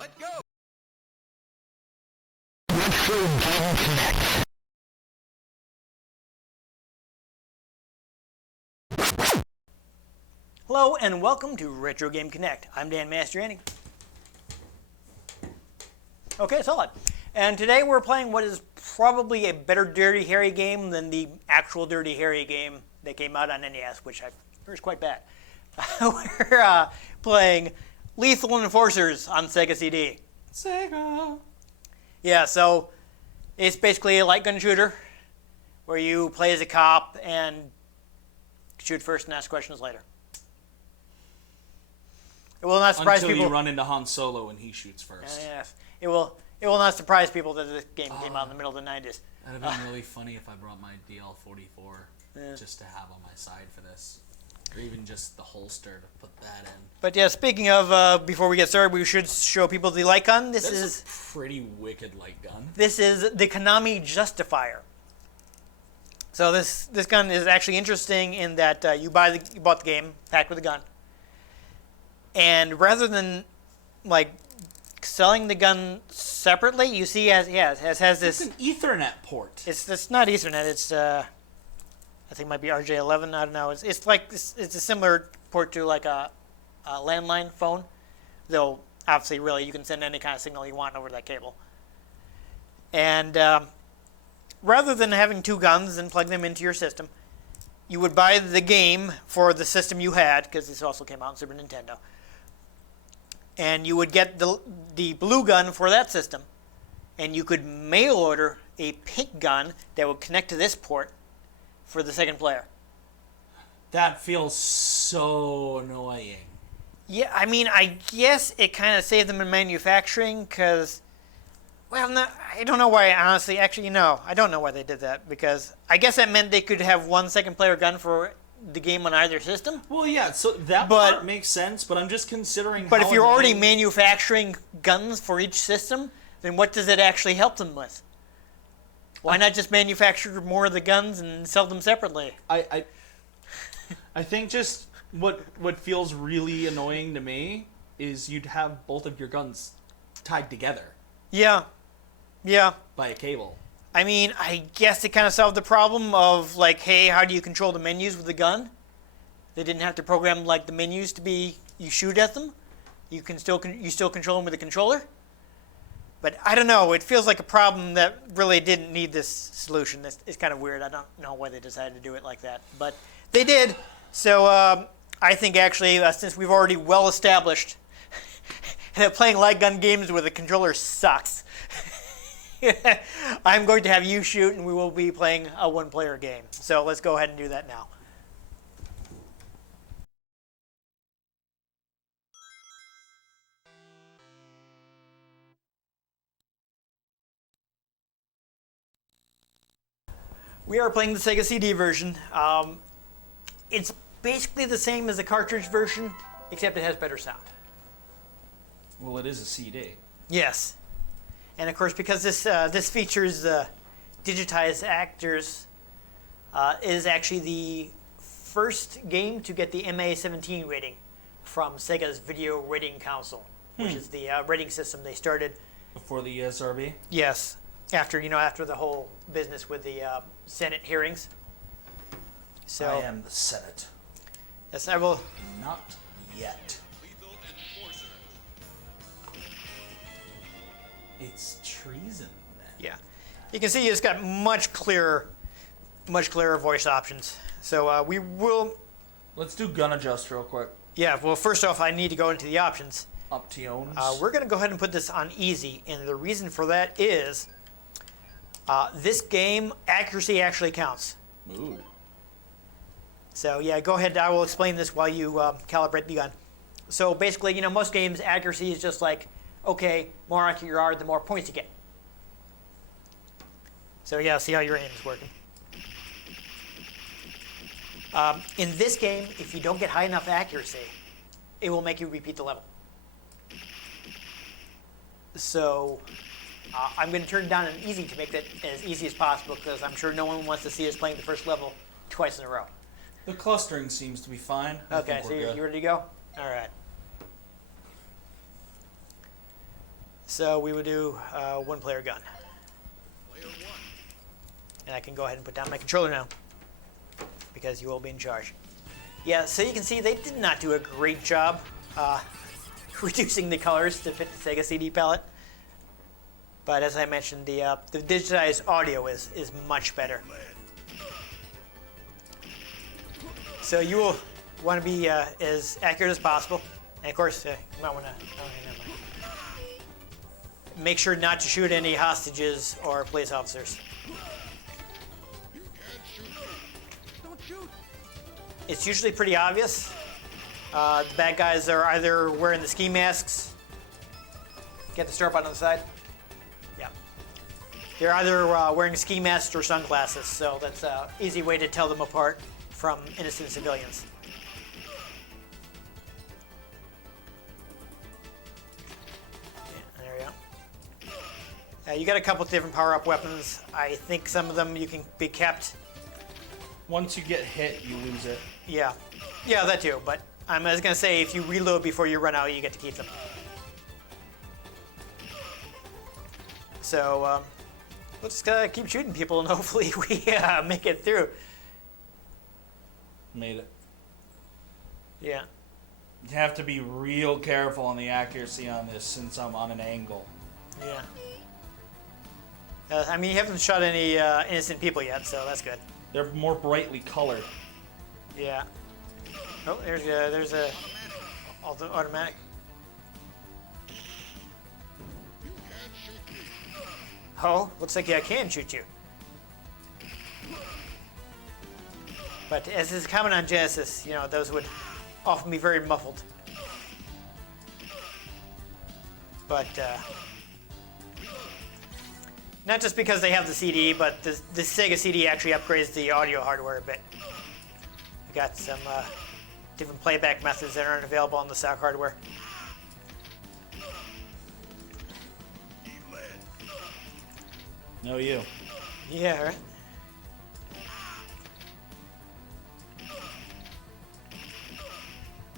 Let go! Hello and welcome to Retro Game Connect. I'm Dan Mastriani. Okay, solid. And today we're playing what is probably a better Dirty Harry game than the actual Dirty Harry game that came out on NES, which I heard is quite bad. We're playing Lethal Enforcers on Sega CD. Sega. Yeah, so it's basically a light gun shooter where you play as a cop and shoot first and ask questions later. It will not surprise Until people. you run into Han Solo and he shoots first. Yes, it will. It will not surprise people that this game came out in the middle of the 90s. That'd have been really funny if I brought my DL-44 just to have on my side for this. Or even just the holster to put that in. But yeah, speaking of, before we get started, we should show people the light gun. This That's is a pretty wicked light gun. This is the Konami Justifier. So this gun is actually interesting in that you bought the game packed with a gun, and rather than like selling the gun separately, you see it has this. It's an Ethernet port. It's not Ethernet. It's I think it might be RJ11. I don't know. It's like it's a similar port to like a landline phone, though obviously really you can send any kind of signal you want over that cable. And rather than having two guns and plug them into your system, you would buy the game for the system you had, because this also came out on Super Nintendo. And you would get the blue gun for that system, and you could mail order a pink gun that would connect to this port for the second player. That feels so annoying. Yeah, I mean, I guess it kind of saved them in manufacturing, because, well, no, I don't know why, honestly. Actually, no, I don't know why they did that, because I guess that meant they could have one second player gun for the game on either system. Well, yeah, so that part makes sense, but I'm just considering But how if you're already annoying- manufacturing guns for each system, then what does it actually help them with? Why not just manufacture more of the guns and sell them separately? I think just what feels really annoying to me is you'd have both of your guns tied together Yeah. by a cable. I mean, I guess it kind of solved the problem of, like, hey, how do you control the menus with the gun? They didn't have to program, like, the menus to be, you shoot at them. You still control them with a controller. But I don't know. It feels like a problem that really didn't need this solution. It's kind of weird. I don't know why they decided to do it like that. But they did. So I think, actually, since we've already well established that playing light gun games with a controller sucks, I'm going to have you shoot, and we will be playing a one-player game. So let's go ahead and do that now. We are playing the Sega CD version. It's basically the same as the cartridge version, except it has better sound. Well, it is a CD. Yes. And of course, because this features digitized actors, is actually the first game to get the MA17 rating from Sega's Video Rating Council, which is the rating system they started. Before the ESRB? Yes, after the whole business with the Senate hearings. So I am the Senate. yes, I will. Not yet. It's treason, then. Yeah, you can see it's got much clearer voice options. So we will. Let's do gun adjust real quick. Yeah. Well, first off, I need to go into the options. Options. We're going to go ahead and put this on easy, and the reason for that is this game accuracy actually counts. Ooh. So yeah, go ahead. I will explain this while you calibrate the gun. So basically, most games accuracy is just like, okay, more accurate you are, the more points you get. So yeah, see how your aim is working. In this game, if you don't get high enough accuracy, it will make you repeat the level. So I'm going to turn it down on easy to make that as easy as possible, because I'm sure no one wants to see us playing the first level twice in a row. The clustering seems to be fine. Okay, so you ready to go? All right. So we would do one-player gun. And I can go ahead and put down my controller now, because you will be in charge. Yeah, so you can see they did not do a great job reducing the colors to fit the Sega CD palette. But as I mentioned, the digitized audio is much better. So you will want to be as accurate as possible. And of course, you might want to make sure not to shoot any hostages or police officers. It's usually pretty obvious. The bad guys are either wearing the ski masks. Get the strap on the side. Yeah. They're either wearing ski masks or sunglasses, so that's an easy way to tell them apart from innocent civilians. Yeah, there we go. You got a couple different power-up weapons. I think some of them you can be kept. Once you get hit, you lose it. Yeah. Yeah, that too, but I was going to say, if you reload before you run out, you get to keep them. So, we'll just keep shooting people, and hopefully we make it through. Made it. Yeah. You have to be real careful on the accuracy on this, since I'm on an angle. Yeah. I mean, you haven't shot any innocent people yet, so that's good. They're more brightly colored. Yeah. Oh, there's a automatic. Oh, looks like I can shoot you. But as is common on Genesis, those would often be very muffled. But not just because they have the CD, but the Sega CD actually upgrades the audio hardware a bit. We got some different playback methods that aren't available on the stock hardware. No, you. Yeah, right.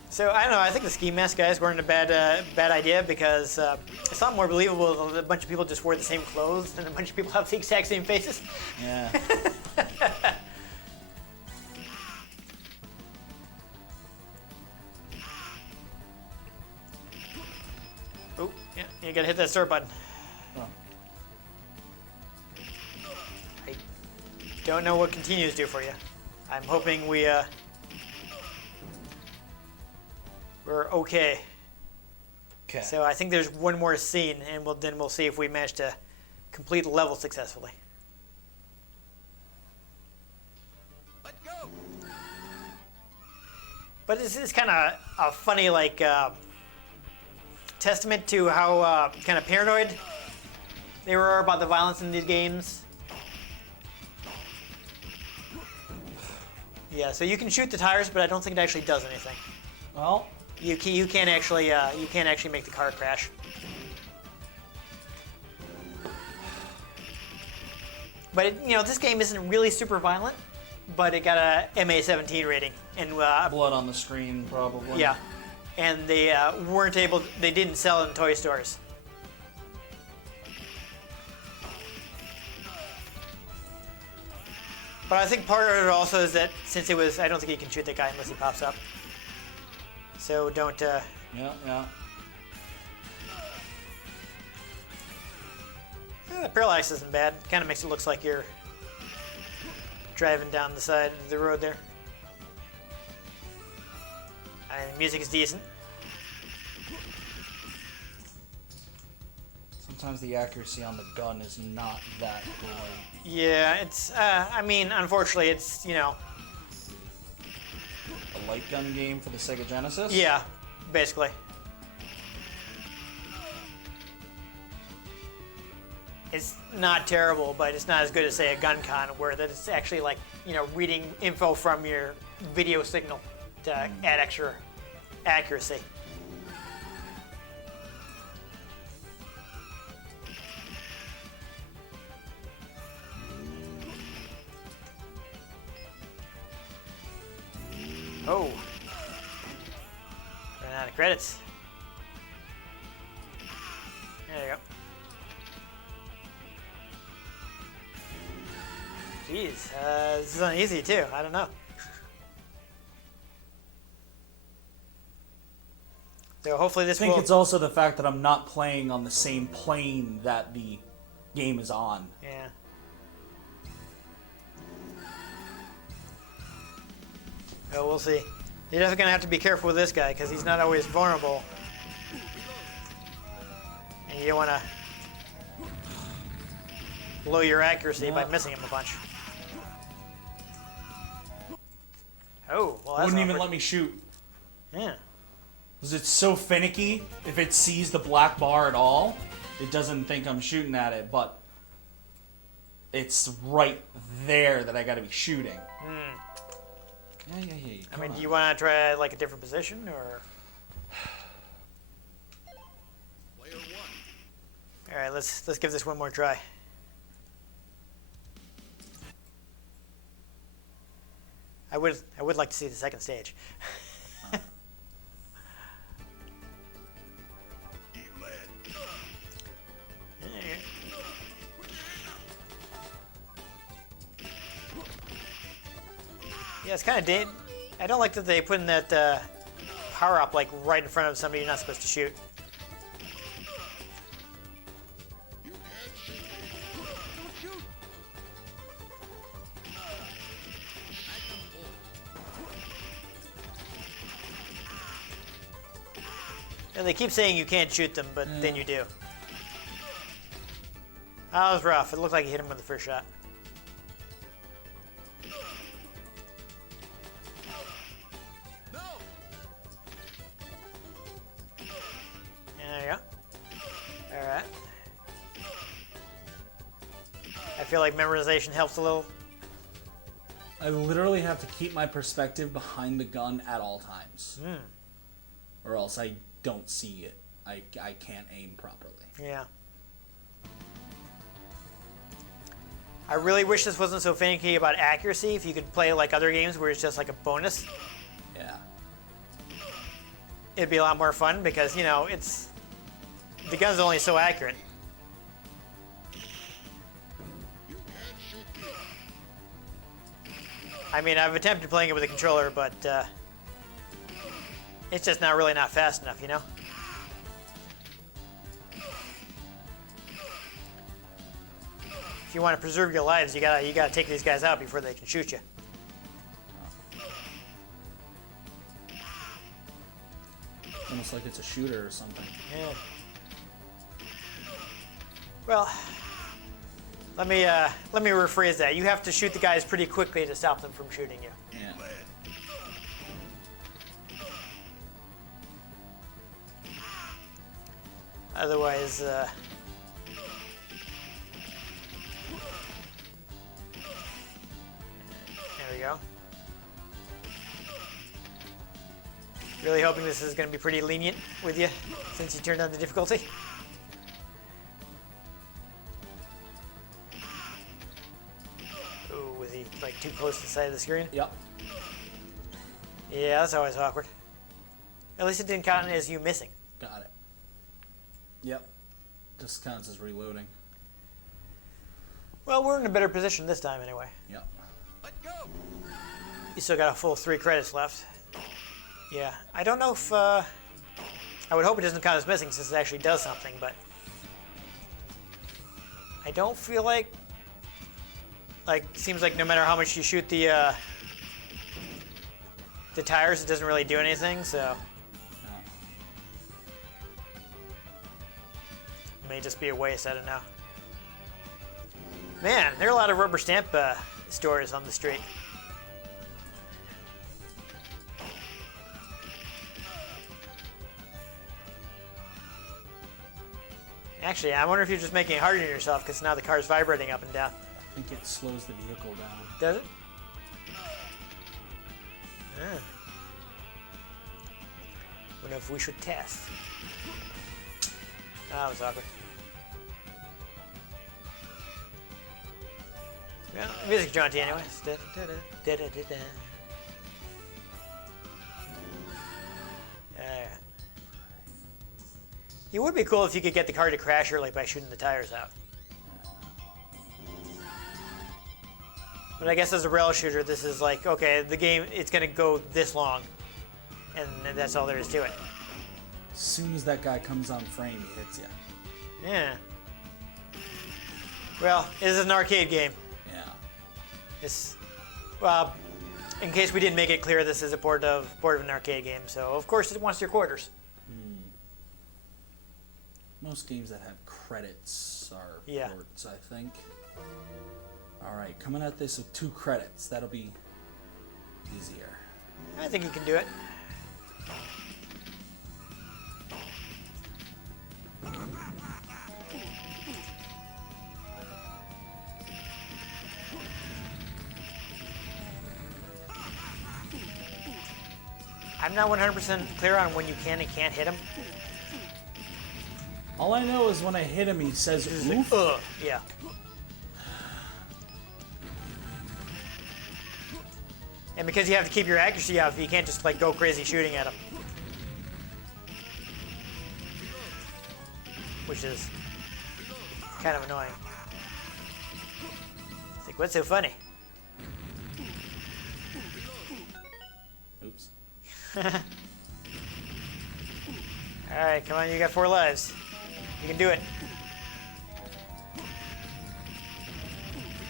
So I don't know. I think the ski mask guys weren't a bad idea, because it's a lot more believable that a bunch of people just wear the same clothes and a bunch of people have the exact same faces. Yeah. Oh, yeah, you gotta hit that start button. Oh. I don't know what continues do for you. I'm hoping we're okay. Okay. So I think there's one more scene, and then we'll see if we manage to complete the level successfully. Let's go. But it's kind of a funny, testament to how kind of paranoid they were about the violence in these games. Yeah, so you can shoot the tires, but I don't think it actually does anything. Well, You can't actually make the car crash. But this game isn't really super violent, but it got a MA-17 rating, and blood on the screen, probably. yeah, and they they didn't sell it in toy stores. But I think part of it also is that since it was, I don't think you can shoot that guy unless he pops up. So don't. Yeah. The parallax isn't bad. Kind of makes it look like you're driving down the side of the road there. And the music is decent. Sometimes the accuracy on the gun is not that great. Yeah, it's. I mean, unfortunately, it's A light gun game for the Sega Genesis? Yeah, basically. It's not terrible, but it's not as good as, say, a gun con, where it's actually like, reading info from your video signal to add extra accuracy. Oh. Ran out of credits. There you go. Jeez, this is uneasy too. I don't know. So hopefully this I think will... it's also the fact that I'm not playing on the same plane that the game is on. Yeah. Oh, we'll see. You're definitely going to have to be careful with this guy because he's not always vulnerable. And you don't want to blow your accuracy by missing him a bunch. Oh, well, that's Wouldn't even awkward. let me shoot. Yeah. Because it's so finicky. If it sees the black bar at all, it doesn't think I'm shooting at it, but it's right there that I gotta be shooting. Yeah. I mean, do you want to try like a different position or? Player one. All right, let's give this one more try. I would like to see the second stage. Yeah, it's kind of dead. I don't like that they put in that power up like right in front of somebody you're not supposed to shoot. You can't shoot me. Don't shoot. Magnum full. And they keep saying you can't shoot them, but then you do. Oh, that was rough. It looked like he hit him with the first shot. No. There you go. All right. I feel like memorization helps a little. I literally have to keep my perspective behind the gun at all times. Or else I don't see it. I can't aim properly. Yeah. I really wish this wasn't so finicky about accuracy. If you could play like other games where it's just like a bonus, Yeah. it'd be a lot more fun because, you know, the gun's only so accurate. You can't shoot me. I mean, I've attempted playing it with a controller, but it's just not fast enough, you know? If you want to preserve your lives, you gotta take these guys out before they can shoot you. Almost like it's a shooter or something. Yeah. Well, let me rephrase that. You have to shoot the guys pretty quickly to stop them from shooting you. Yeah. Otherwise, there we go. Really hoping this is going to be pretty lenient with you since you turned on the difficulty. Ooh, was he like too close to the side of the screen? Yep. Yeah, that's always awkward. At least it didn't count as you missing. Got it. Yep. Just counts as reloading. Well, we're in a better position this time anyway. Yep. Let go. You still got a full 3 credits left. Yeah, I don't know if, I would hope it doesn't count as missing since it actually does something, but I don't feel like, seems like no matter how much you shoot the tires, it doesn't really do anything, so No. it may just be a waste, I don't know. Man, there are a lot of rubber stamp stores on the street. Actually, I wonder if you're just making it harder on yourself because now the car's vibrating up and down. I think it slows the vehicle down. Does it? Yeah. Wonder if we should test. That was awkward. Well, the music's jaunty anyways. Da, da, da, da, da, da, da. Alright. It would be cool if you could get the car to crash early by shooting the tires out. But I guess as a rail shooter, this is like, okay, the game, it's going to go this long. And that's all there is to it. As soon as that guy comes on frame, he hits you. Yeah. Well, this is an arcade game. Yeah. It's, in case we didn't make it clear, this is a port of an arcade game. So, of course, it wants your quarters. Most games that have credits are Yeah. ports, I think. Alright, coming at this with 2 credits. That'll be easier. I think you can do it. I'm not 100% clear on when you can and can't hit him. All I know is when I hit him, he says, oof. Yeah. And because you have to keep your accuracy up, you can't just like go crazy shooting at him. Which is kind of annoying. It's like, what's so funny? Oops. Alright, come on, you got 4 lives. You can do it.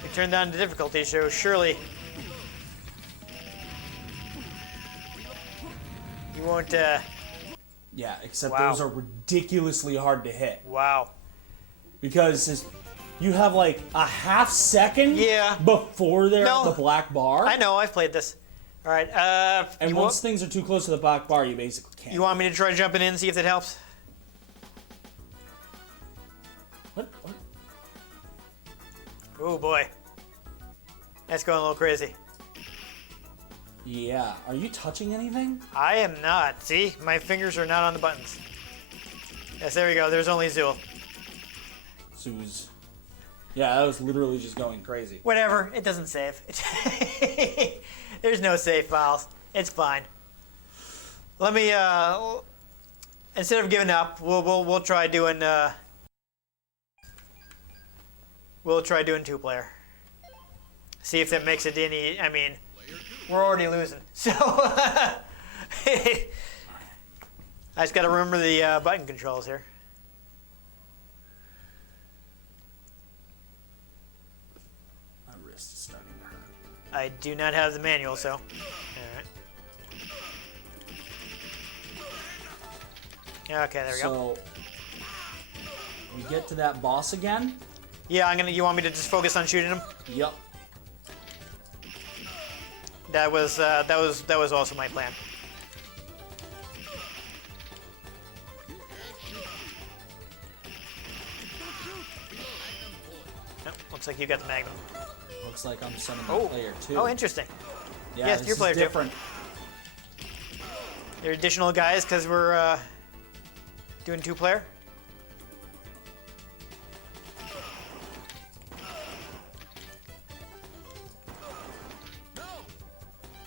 We turned down the difficulty, so surely you won't, Yeah, except Wow. those are ridiculously hard to hit. wow. Because you have like a half second Yeah. before they're No. at the black bar. I know, I've played this. Alright, And you, once things are too close to the black bar, you basically can't. you want me to try jumping in and see if that helps? What? Oh boy. That's going a little crazy. Yeah. Are you touching anything? I am not. See? My fingers are not on the buttons. Yes, there we go. There's only Zool. Suze. Yeah, that was literally just going crazy. Whatever. It doesn't save. There's no save files. It's fine. Let me, instead of giving up, we'll try doing, we'll try doing 2-player. See if that makes it any, I mean, we're already losing. So, I just got to remember the button controls here. My wrist is starting to hurt. I do not have the manual, so. All right. Okay, there we go. So, we get to that boss again. Yeah, you want me to just focus on shooting him? Yep. That was also my plan. Nope, looks like you got the Magnum. Looks like I'm sending Oh, the player too. oh, interesting. Yeah, yes, this your is player too. different. There are additional guys because we're doing 2-player.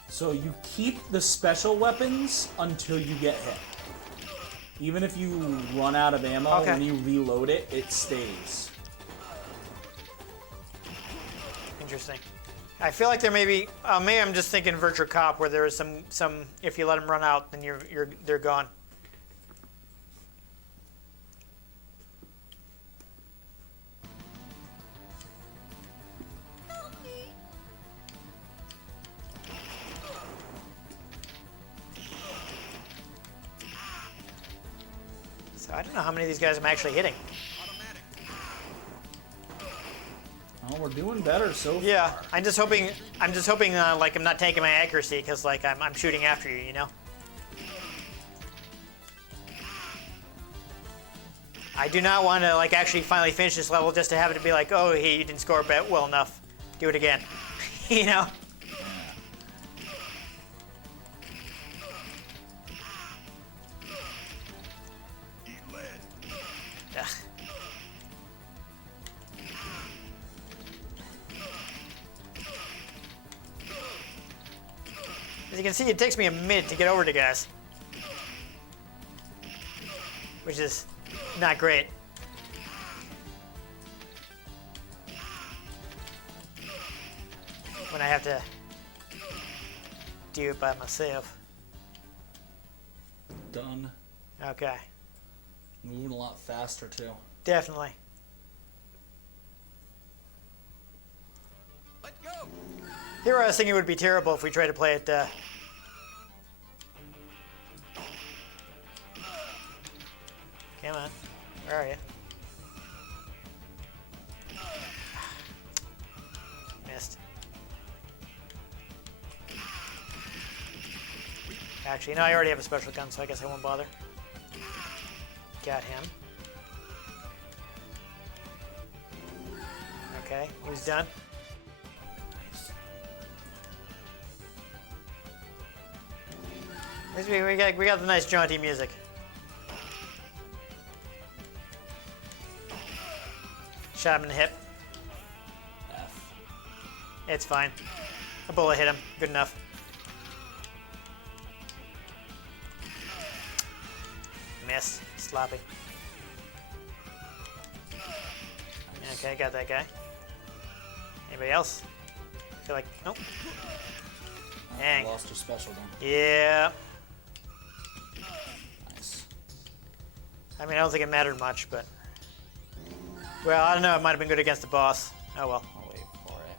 So you keep the special weapons until you get hit. Even if you run out of ammo, Okay. when you reload it, it stays. Interesting. I feel like there may be. Maybe I'm just thinking Virtual Cop, where there is some. If you let them run out, then they're gone. So I don't know how many of these guys I'm actually hitting. Oh, we're doing better so far. Yeah, I'm just hoping. Like I'm not taking my accuracy because like I'm shooting after you. You know. I do not want to like actually finally finish this level just to have it to be like, oh, hey, you didn't score well enough. Do it again. You know. Ugh. As you can see, it takes me a minute to get over to guys, which is not great. when I have to do it by myself. Done. Okay, Moving a lot faster too. definitely. Let go. Here I was thinking it would be terrible if we tried to play it. Come on, where are you? Missed. Actually, no, I already have a special gun, so I guess I won't bother. Got him. Okay, he was done. At least we got the nice jaunty music. Shot him in the hip. F. It's fine. A bullet hit him. Good enough. Missed. Sloppy. Okay, got that guy. Anybody else? I feel like, nope. Dang. Lost her special gun. Yeah. Nice. I mean, I don't think it mattered much, but... Well, I don't know. It might have been good against the boss. Oh, well. I'll wait for it.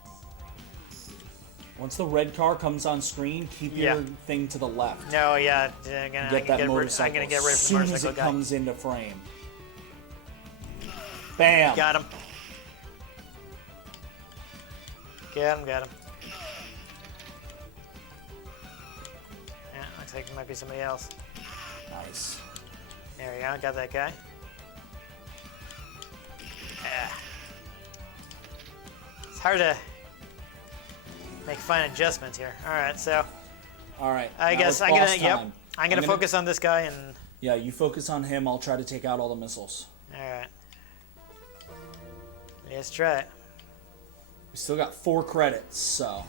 Once the red car comes on screen, keep Yeah. your thing to the left. No, yeah. Get that motorcycle. I'm going to get rid of as the soon as motorcycle it guy. comes into frame. Bam. Got him. Got him. Yeah, looks like it might be somebody else. Nice. There we go. Got that guy. Ah. It's hard to make fine adjustments here. All right, so All right. I now guess it's I'm boss gonna. Yep. time. I'm gonna focus on this guy and. Yeah, you focus on him. I'll try to take out all the missiles. All right. Let's try it. We still got 4 credits, so.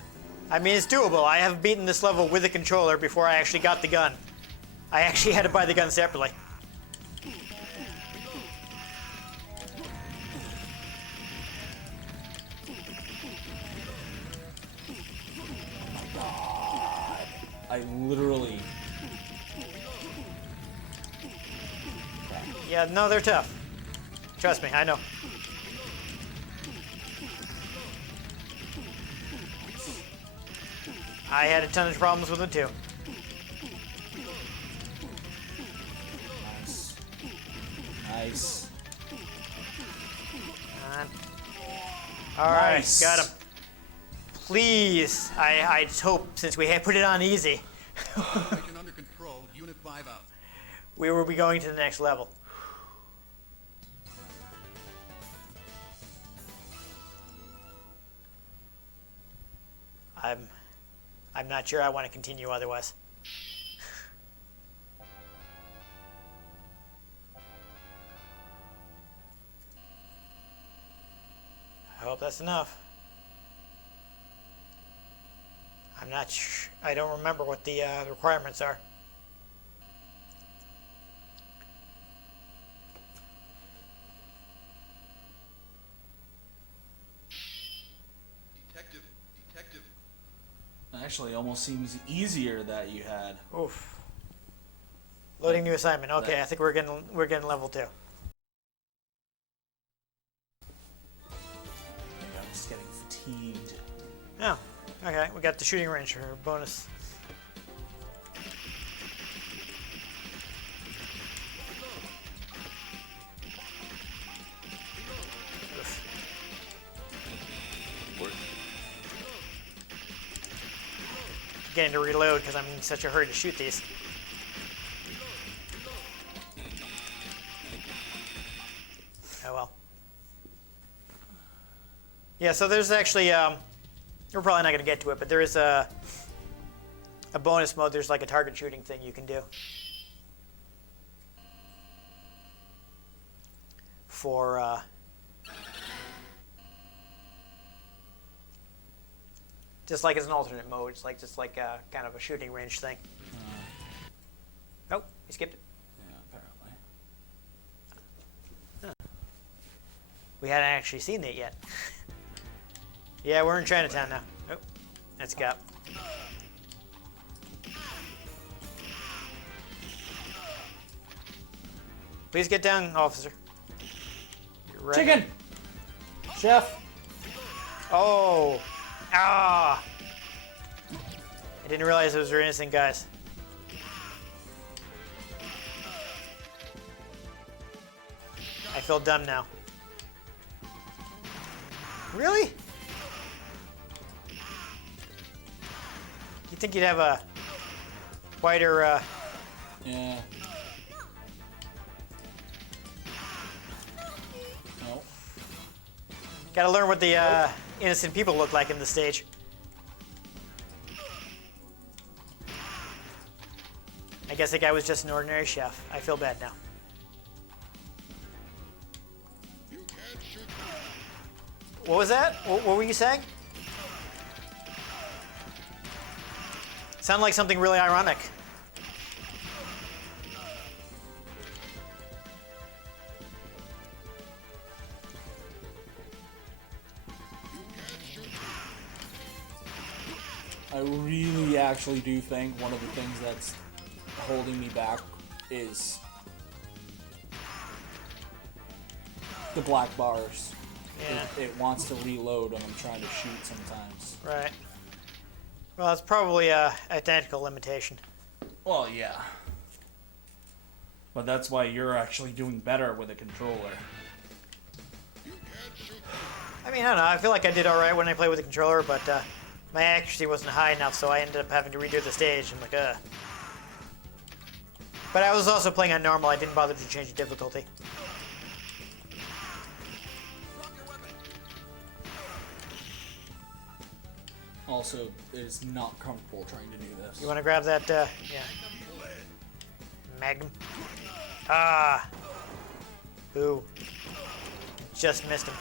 I mean, it's doable. I have beaten this level with a controller before I actually got the gun. I actually had to buy the gun separately. I literally. Yeah, no, they're tough. Trust me, I know. I had a ton of problems with them too. Nice. Nice. Come on. All right, Nice. got him. Please, I just hope since we had put it on easy, Situation under control. Unit 5 out. we will be going to the next level. I'm not sure I want to continue otherwise. I hope that's enough. I'm not sure. I don't remember what the requirements are. Detective. Actually, it almost seems easier that you had. Oof. Loading new assignment. Okay, I think we're getting level 2. I'm just getting fatigued. Oh, okay. We got the shooting range for bonus. Getting to reload because I'm in such a hurry to shoot these. Oh well. Yeah, so there's actually, we're probably not going to get to it, but there is a bonus mode. There's like a target shooting thing you can do. For, just like as an alternate mode. It's like just like a kind of a shooting range thing. Oh, he skipped it. Yeah, apparently. We hadn't actually seen it yet. Yeah, we're in Chinatown now. Oh. Let's go. Please get down, officer. You're right. Chicken! Chef! Oh! Ah! I didn't realize those were innocent guys. I feel dumb now. Really? You think you'd have a wider, Yeah. No. Gotta learn what the innocent people look like in the stage. I guess that guy was just an ordinary chef. I feel bad now. You can't shoot me. What was that? What were you saying? Sounded like something really ironic. I really actually do think one of the things that's holding me back is the black bars. Yeah. It wants to reload when I'm trying to shoot sometimes. Right. Well, it's probably a technical limitation. Well, yeah. But that's why you're actually doing better with a controller. You can't shoot me. I mean, I don't know. I feel like I did all right when I played with the controller, but my accuracy wasn't high enough, so I ended up having to redo the stage. I'm like, ugh. But I was also playing on normal. I didn't bother to change the difficulty. Also, it is not comfortable trying to do this. You want to grab that? Yeah. Magnum. Ah. Boo. Just missed him.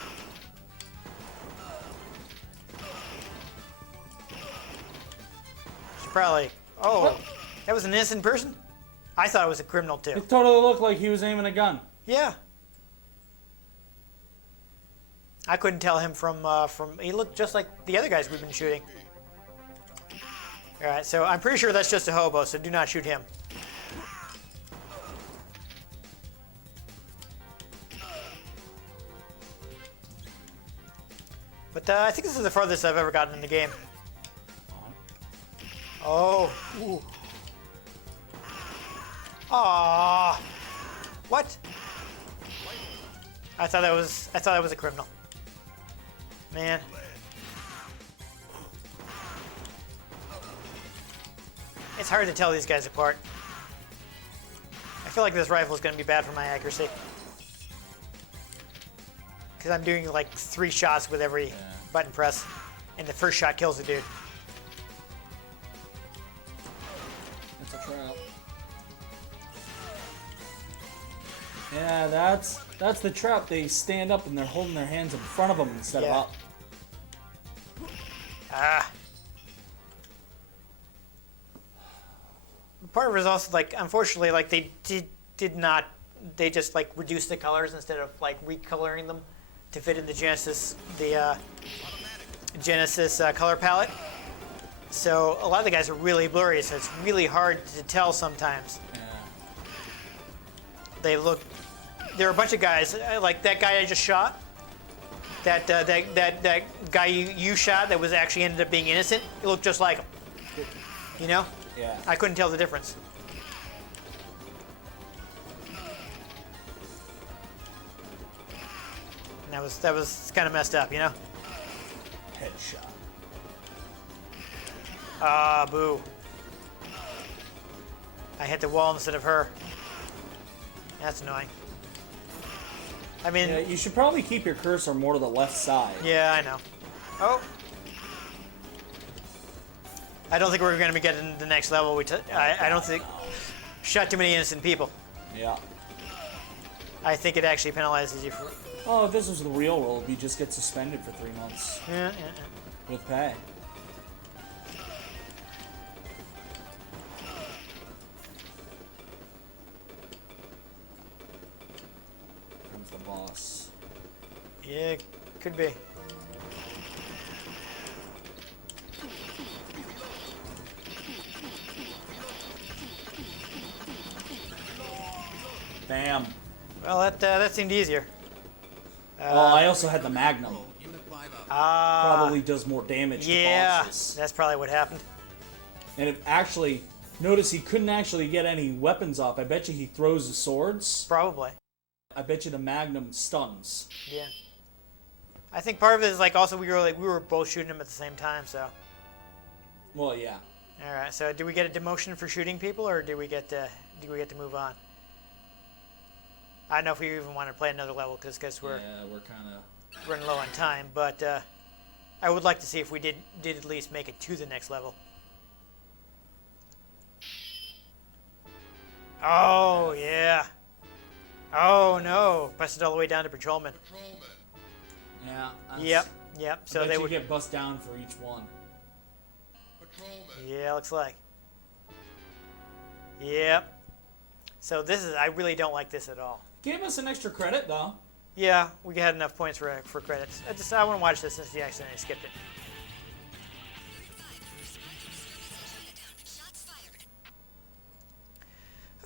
Should probably. Oh, What? that was an innocent person? I thought it was a criminal too. It totally looked like he was aiming a gun. Yeah. I couldn't tell him from. He looked just like the other guys we've been shooting. All right, so I'm pretty sure that's just a hobo, so do not shoot him. But I think this is the farthest I've ever gotten in the game. Oh. Ooh. Aww. What? I thought that was a criminal. Man. It's hard to tell these guys apart. I feel like this rifle is going to be bad for my accuracy. Because I'm doing like 3 shots with every button press, and the first shot kills the dude. That's a trap. Yeah, that's the trap. They stand up and they're holding their hands in front of them instead Yeah. of up. Ah. Part of it is also like, unfortunately, like they did not. They just like reduced the colors instead of like recoloring them to fit in the Genesis color palette. So a lot of the guys are really blurry, so it's really hard to tell sometimes. Yeah. They look. There are a bunch of guys like that guy I just shot. That guy you shot that was actually ended up being innocent. It looked just like him. You know? Yeah. I couldn't tell the difference. And that was kind of messed up, you know? Headshot. Ah, boo. I hit the wall instead of her. That's annoying. I mean, Yeah, you should probably keep your cursor more to the left side. yeah, I know. Oh. I don't think we're going to be getting to the next level. I don't think... Shot too many innocent people. Yeah. I think it actually penalizes you for... Oh, if this was the real world, you just get suspended for 3 months Yeah. with pay. Comes the boss. Yeah, could be. Bam. Well, that seemed easier. I also had the Magnum. Unit 5 out. Probably does more damage Yeah, to bosses. that's probably what happened. And it actually, notice he couldn't actually get any weapons off. I bet you he throws the swords. Probably. I bet you the Magnum stuns. Yeah. I think part of it is like also we were both shooting him at the same time, so. Well, yeah. All right. So, do we get a demotion for shooting people, or do we get to move on? I don't know if we even want to play another level because we're kind of running low on time, but I would like to see if we did at least make it to the next level. Oh yeah. Oh no! Busted all the way down to patrolman. Patrolman. Yeah. Yep. So they would get bust down for each one. Patrolman. Yeah, looks like. Yep. So I really don't like this at all. Gave us an extra credit though. Yeah, we had enough points for credits. I want to watch this since you accidentally skipped it.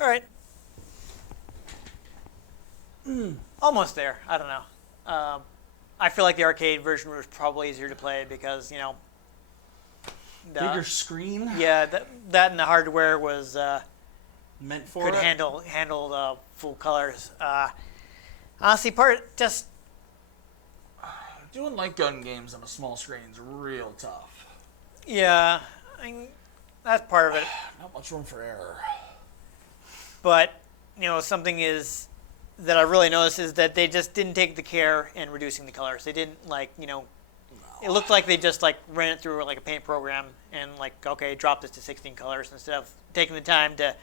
All right. Almost there. I don't know. I feel like the arcade version was probably easier to play because, Bigger screen. Yeah, that and the hardware was Meant for could it. handle the full colors. Honestly, Doing light gun games on a small screen is real tough. yeah, that's part of it. Not much room for error. But something is that I really noticed is that they just didn't take the care in reducing the colors. They didn't it looked like they just ran it through like a paint program and okay, drop this to 16 colors instead of taking the time to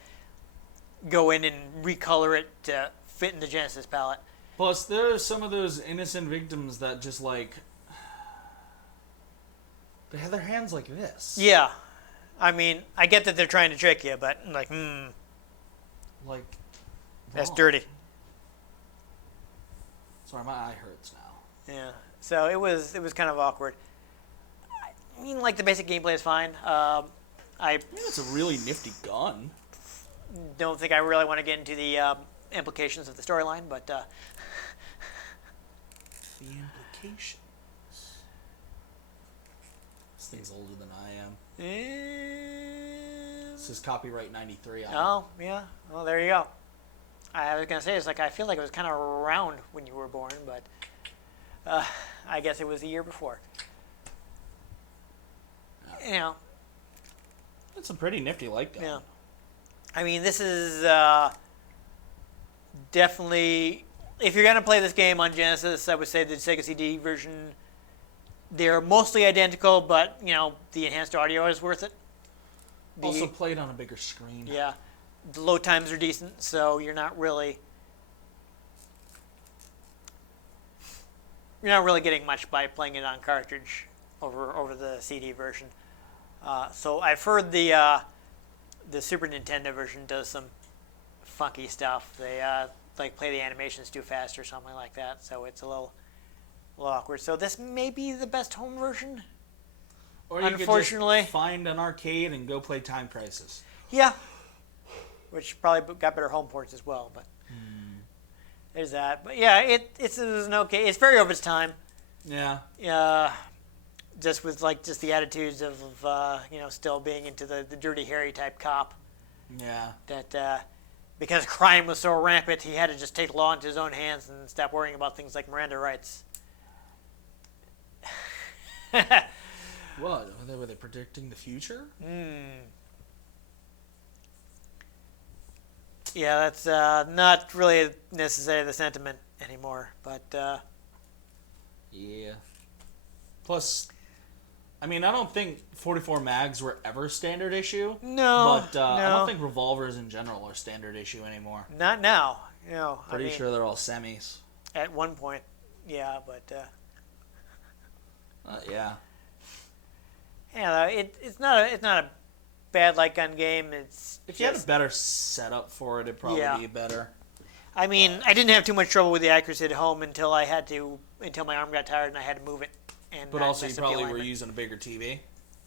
go in and recolor it to fit in the Genesis palette. Plus, there are some of those innocent victims that just they have their hands like this. Yeah, I mean, I get that they're trying to trick you, but that's wrong. dirty. Sorry, my eye hurts now. Yeah, so it was kind of awkward. I mean, the basic gameplay is fine. I It's a really nifty gun. don't think I really want to get into the implications of the storyline, but The implications. This thing's older than I am. This is copyright 93. Oh, yeah. Well, there you go. I was going to say, I feel like it was kind of around when you were born, but I guess it was the year before. It's a pretty nifty light gun. Yeah. I mean, this is definitely, if you're going to play this game on Genesis, I would say the Sega CD version, they're mostly identical, but, the enhanced audio is worth it. Also played on a bigger screen. Yeah. The load times are decent, so you're not really getting much by playing it on cartridge over the CD version. So I've heard the Super Nintendo version does some funky stuff. They play the animations too fast or something like that, so it's a little awkward. So this may be the best home version. Or you Unfortunately. could just find an arcade and go play Time Crisis. Yeah. Which probably got better home ports as well, but there's that. But yeah, it's an okay. It's very over its time. Yeah. Just with just the attitudes of still being into the Dirty Harry type cop. Yeah. That because crime was so rampant, he had to just take the law into his own hands and stop worrying about things like Miranda rights. What? Were they predicting the future? Yeah, that's not really necessarily the sentiment anymore, but Yeah. Plus, I mean, I don't think 44 mags were ever standard issue. no, But I don't think revolvers in general are standard issue anymore. not now. Pretty sure they're all semis. At one point, yeah, but Yeah. it's not a bad light gun game. It's If you had a better setup for it, it'd probably be better. I mean, I didn't have too much trouble with the accuracy at home until my arm got tired and I had to move it. But also, you probably were using a bigger TV.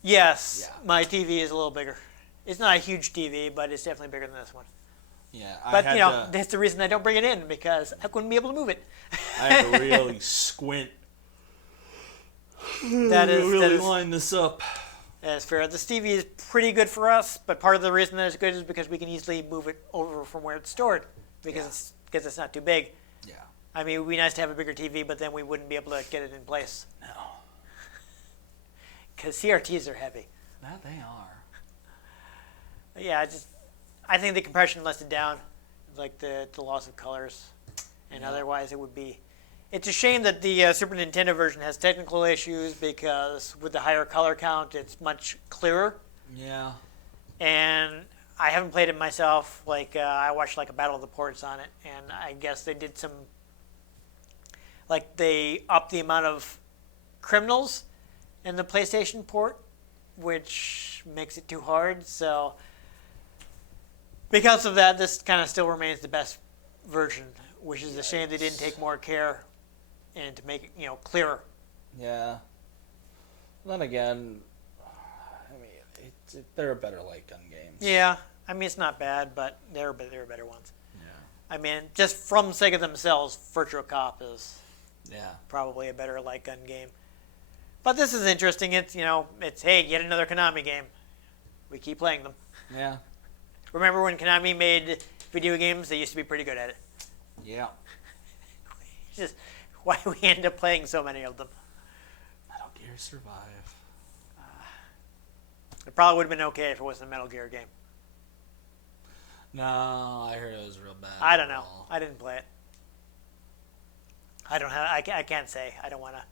Yes, Yeah. my TV is a little bigger. It's not a huge TV, but it's definitely bigger than this one. Yeah, But, you know, that's the reason I don't bring it in, because I wouldn't be able to move it. I had to really squint. That is line this up. That's fair. The Stevie is pretty good for us, but part of the reason that it's good is because we can easily move it over from where it's stored, because it's not too big. Yeah. I mean, it would be nice to have a bigger TV, but then we wouldn't be able to get it in place. No. Because CRTs are heavy. That they are. Yeah, I think the compression lets it down, like the loss of colors, and otherwise it would be. It's a shame that the Super Nintendo version has technical issues, because with the higher color count, it's much clearer. Yeah. And I haven't played it myself. Like I watched like a Battle of the Ports on it, and I guess they did some. Like they upped the amount of criminals in the PlayStation port, which makes it too hard. So because of that, this kind of still remains the best version, which is a shame they didn't take more care and to make it, clearer. Yeah. Then again, I mean, there are better light gun games. Yeah, I mean it's not bad, but there are better ones. Yeah. I mean, just from Sega themselves, Virtua Cop is probably a better light gun game. But this is interesting. It's hey, yet another Konami game. We keep playing them. Yeah. Remember when Konami made video games? They used to be pretty good at it. Yeah. Just why we end up playing so many of them. Metal Gear Survive. It probably would have been okay if it wasn't a Metal Gear game. No, I heard it was real bad. I don't know. I didn't play it. I can't say. I don't want to.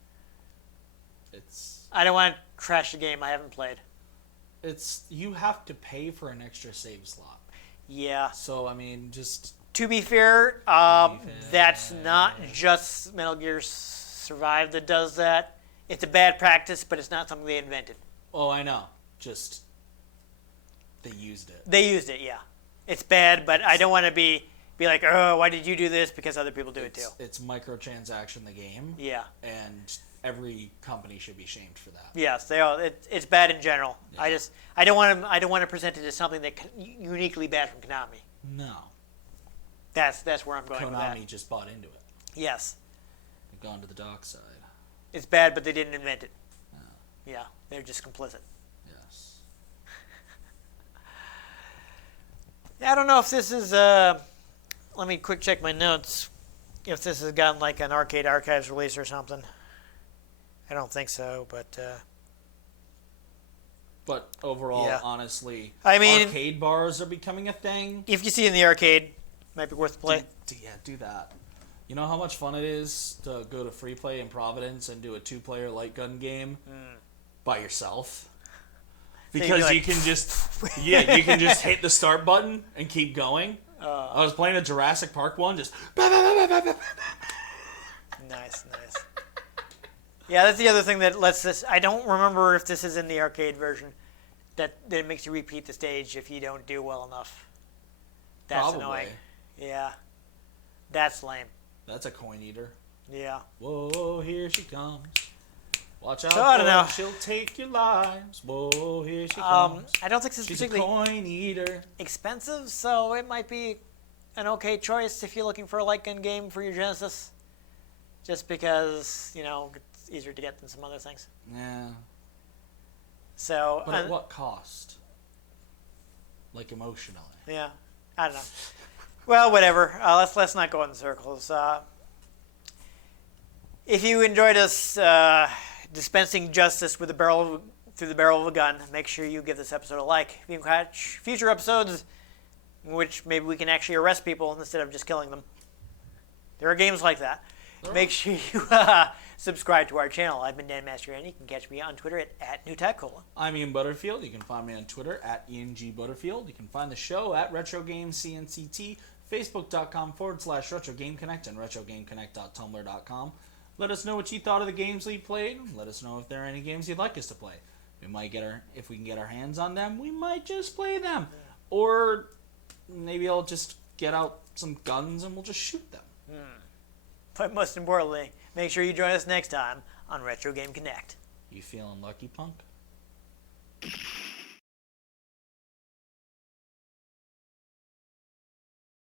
I don't want to trash a game I haven't played. You have to pay for an extra save slot. Yeah. So I mean, just to be fair, that's not just Metal Gear Survive that does that. It's a bad practice, but it's not something they invented. Oh, I know. Just they used it. They used it, yeah. It's bad, but I don't want to be like, oh, why did you do this? Because other people do it too. It's microtransaction the game. Yeah. And every company should be shamed for that. Yes, they are. It's bad in general. Yeah. I don't want to present it as something that uniquely bad from Konami. No. That's where I'm going with that. Konami just bought into it. Yes. They've gone to the dark side. It's bad, but they didn't invent it. No. Yeah, they're just complicit. Yes. I don't know if this is. Let me quick check my notes. If this has gotten like an Arcade Archives release or something. I don't think so, but. But overall, Yeah. honestly, I mean, arcade bars are becoming a thing. If you see it in the arcade, might be worth the play. Do that. You know how much fun it is to go to Free Play in Providence and do a 2-player light gun game by yourself? Because you can just you can just hit the start button and keep going. I was playing a Jurassic Park one, just Nice. Yeah, that's the other thing that lets this. I don't remember if this is in the arcade version. That it makes you repeat the stage if you don't do well enough. That's Probably. annoying. Yeah. That's lame. That's a coin eater. Yeah. Whoa, here she comes. Watch out, So, I don't know. she'll take your lives. Whoa, here she comes. I don't think this is She's a particularly coin eater. expensive, so it might be an okay choice if you're looking for a light gun game for your Genesis. Just because, it's easier to get than some other things. Yeah. So, But at what cost? Like emotionally. Yeah, I don't know. Well, whatever. Let's not go in circles. If you enjoyed us dispensing justice through the barrel of a gun, make sure you give this episode a like. If you can catch future episodes in which maybe we can actually arrest people instead of just killing them. There are games like that. Make sure you subscribe to our channel. I've been Dan Mastriani. You can catch me on Twitter at @NewTechCola. I'm Ian Butterfield. You can find me on Twitter at IanGButterfield. You can find the show at RetroGamesCNCT, Facebook.com/RetroGameConnect, and RetroGameConnect.tumblr.com. Let us know what you thought of the games we played. Let us know if there are any games you'd like us to play. If we can get our hands on them, we might just play them. Or maybe I'll just get out some guns and we'll just shoot them. But most importantly, make sure you join us next time on Retro Game Connect. You feeling lucky, punk?